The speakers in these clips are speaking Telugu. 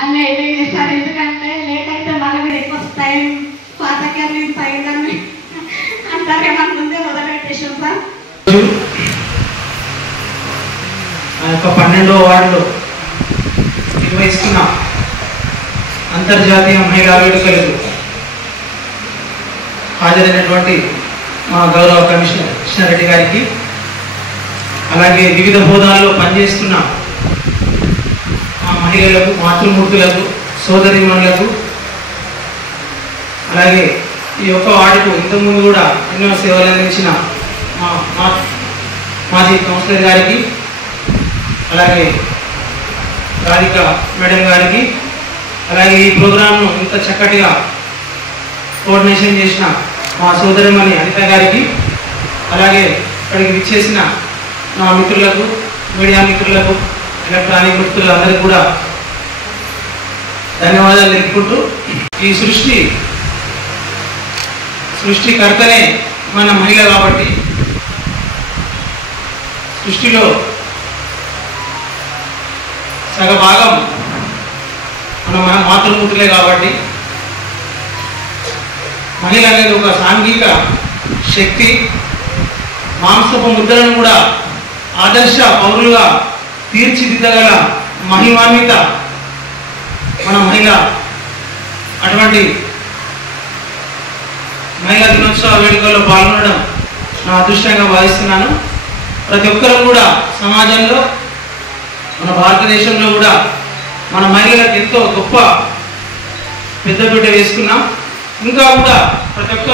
అన్నీ అయిపోయినాయి సార్. ఎందుకంటే లేట్ అయితే మళ్ళీ మీరు ఎక్కువ టైం పాతకర్ని పైకర్ని అంటారేమని ముందే మొదలుపెట్టేసాం సార్. ఆ యొక్క 12వ వార్డులో నిర్వహిస్తున్న అంతర్జాతీయ మహిళా వేడుకలకు హాజరైనటువంటి మా గౌరవ కమిషనర్ కృష్ణారెడ్డి గారికి, అలాగే వివిధ హోదాల్లో పనిచేస్తున్న మా మహిళలకు, మాతృమూర్తులకు, సోదరిమణులకు, అలాగే ఈ యొక్క వార్డుకు ఇంతకుముందు కూడా ఎన్నో సేవలు అందించిన మా మాజీ కౌన్సిలర్ గారికి, అలాగే రాధిక మేడం గారికి, అలాగే ఈ ప్రోగ్రాంను ఇంత చక్కటిగా కోఆర్డినేషన్ చేసిన మా సోదరిమణి అనిత గారికి, అలాగే ఇక్కడికి విచ్చేసిన నా మిత్రులకు, మీడియా మిత్రులకు, ఎలక్ట్రానిక్ మిత్రులందరికీ కూడా ధన్యవాదాలు తెలుపుకుంటూ, ఈ సృష్టికర్తనే మన మహిళ కాబట్టి సృష్టిలో సగభాగం మన మాతృమూర్తులే కాబట్టి మహిళ అనేది ఒక సాంఘిక శక్తి. మాంసపు ముద్రలను కూడా ఆదర్శ పౌరులుగా తీర్చిదిద్దగల మహిమాన్విత మన మహిళ. అటువంటి మహిళా దినోత్సవ వేడుకల్లో పాల్గొనడం నా అదృష్టంగా భావిస్తున్నాను. ప్రతి ఒక్కరూ కూడా సమాజంలో, మన భారతదేశంలో కూడా మన మహిళలకు ఎంతో గొప్ప పెద్దపీట వేసుకున్నాం. ఇంకా కూడా ప్రతి ఒక్క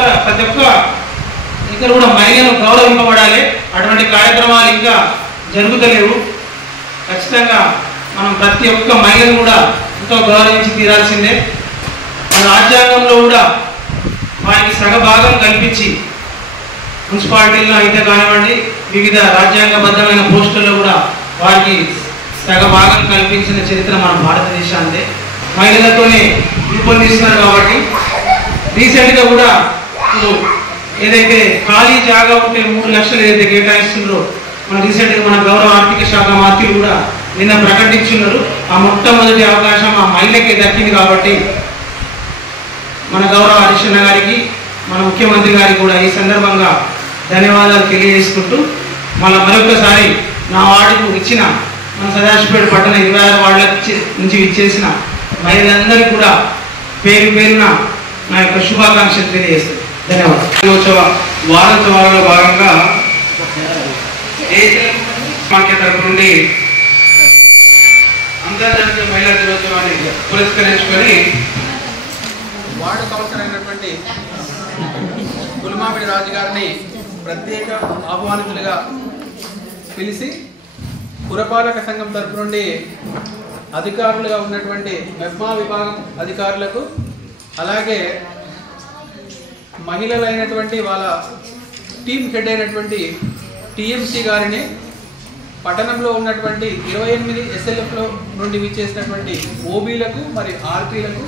ఇక్కడ కూడా మహిళను గౌరవింపబడాలి. అటువంటి కార్యక్రమాలు ఇంకా జరుగుతలేవు. ఖచ్చితంగా మనం ప్రతి ఒక్క మహిళను కూడా ఎంతో గౌరవించి తీరాల్సిందే. మన రాజ్యాంగంలో కూడా వారికి సగభాగం కల్పించి, మున్సిపాలిటీల్లో అయితే కానివ్వండి, వివిధ రాజ్యాంగబద్ధమైన పోస్టుల్లో కూడా వారికి సగభాగం కల్పించిన చరిత్ర మన భారతదేశాందే. మహిళలతోనే రూపొందిస్తున్నారు కాబట్టి రీసెంట్గా కూడా ఏదైతే ఖాళీ జాగా ఉంటే 3 లక్షలు ఏదైతే కేటాయిస్తున్నారో, మన రీసెంట్గా మన గౌరవ ఆర్థిక శాఖ మంత్రులు కూడా నిన్న ప్రకటించున్నారు. ఆ మొట్టమొదటి అవకాశం ఆ మహిళకే దక్కింది కాబట్టి మన గౌరవ హరీష్ గారికి, మన ముఖ్యమంత్రి గారికి కూడా ఈ సందర్భంగా ధన్యవాదాలు తెలియజేసుకుంటూ, మరొకసారి నా వార్డుకు ఇచ్చిన మన సదాశివపేట పట్టణ 26 వార్డుల నుంచి ఇచ్చేసిన మహిళలందరికీ కూడా పేరు పేరున నా యొక్క శుభాకాంక్షలు తెలియజేస్తాను. ధన్యవాదాలు. దినోత్సవ వారోత్సవాలలో భాగంగా మాకే తరపు నుండి అంతర్జాతీయ మహిళా దినోత్సవాన్ని పురస్కరించుకొని వార్డు కౌన్సిలర్ అయినటువంటి పులిమామిడి రాజు గారిని ప్రత్యేక ఆహ్వానితులుగా పిలిచి పురపాలక సంఘం తరపు నుండి అధికారులుగా ఉన్నటువంటి మెప్మా విభాగం అధికారులకు, అలాగే మహిళలైనటువంటి వాళ్ళ టీమ్ హెడ్ అయినటువంటి టీఎంసీ గారిని, పట్టణంలో ఉన్నటువంటి 28 ఎస్ఎల్ఎఫ్లో నుండి విచ్చేసినటువంటి ఓబీలకు మరి ఆర్పీలకు,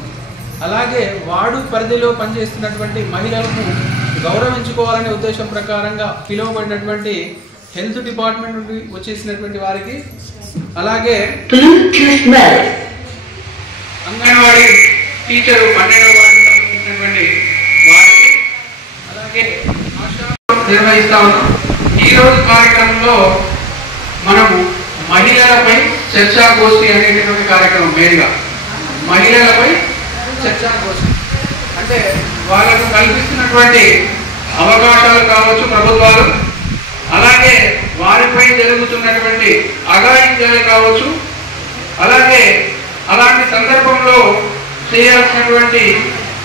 అలాగే వార్డు పరిధిలో పనిచేస్తున్నటువంటి మహిళలను గౌరవించుకోవాలనే ఉద్దేశం ప్రకారంగా పిలువబడినటువంటి హెల్త్ డిపార్ట్మెంట్ నుండి వచ్చేసినటువంటి వారికి, అలాగే అంగన్వాడీ టీచరు 12వ వార్డు సంబంధించినటువంటి వారికి, అలాగే నిర్వహిస్తా ఉన్నాం. ఈరోజు కార్యక్రమంలో మనము మహిళలపై చర్చాగోష్ఠి అనేటటువంటి కార్యక్రమం, మెయిన్గా మహిళలపై చర్చాగోష్ఠి అంటే వాళ్ళకు కల్పిస్తున్నటువంటి అవకాశాలు కావచ్చు ప్రభుత్వాలు, అలాగే వారిపై జరుగుతున్నటువంటి అఘాయిత్యాలు కావచ్చు, అలాగే అలాంటి సందర్భంలో చేయాల్సినటువంటి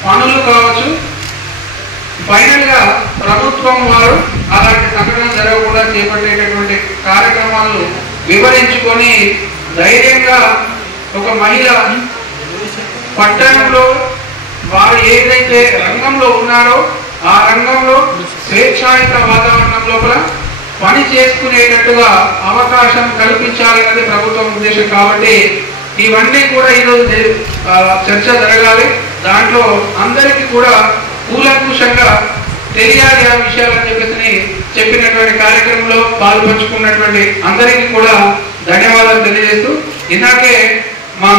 పనులు కావచ్చు. ఫైనల్గా ప్రభుత్వం వారు అలాంటి సంఘటన జరగకుండా చేపట్టేటటువంటి కార్యక్రమాలను వివరించుకొని ధైర్యంగా ఒక మహిళ పట్టణంలో వారు ఏదైతే రంగంలో ఉన్నారో ఆ రంగంలో స్వేచ్ఛాయుత వాతావరణం లోపల పని చేసుకునేటట్టుగా అవకాశం కల్పించాలనేది ప్రభుత్వం ఉద్దేశం. కాబట్టి ఇవన్నీ కూడా ఈరోజు చర్చ జరగాలి. దాంట్లో అందరికీ కూడా కూలంకుషంగా తెలియాలి ఆ విషయాలని చెప్పేసి చెప్పినటువంటి కార్యక్రమంలో పాల్పంచుకున్నటువంటి అందరికీ కూడా ధన్యవాదాలు తెలియజేస్తూ, ఇందాకే మా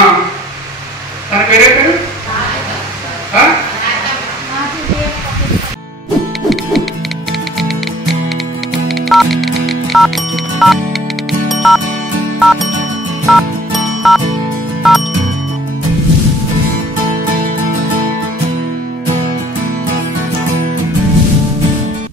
తన పేరే పేరు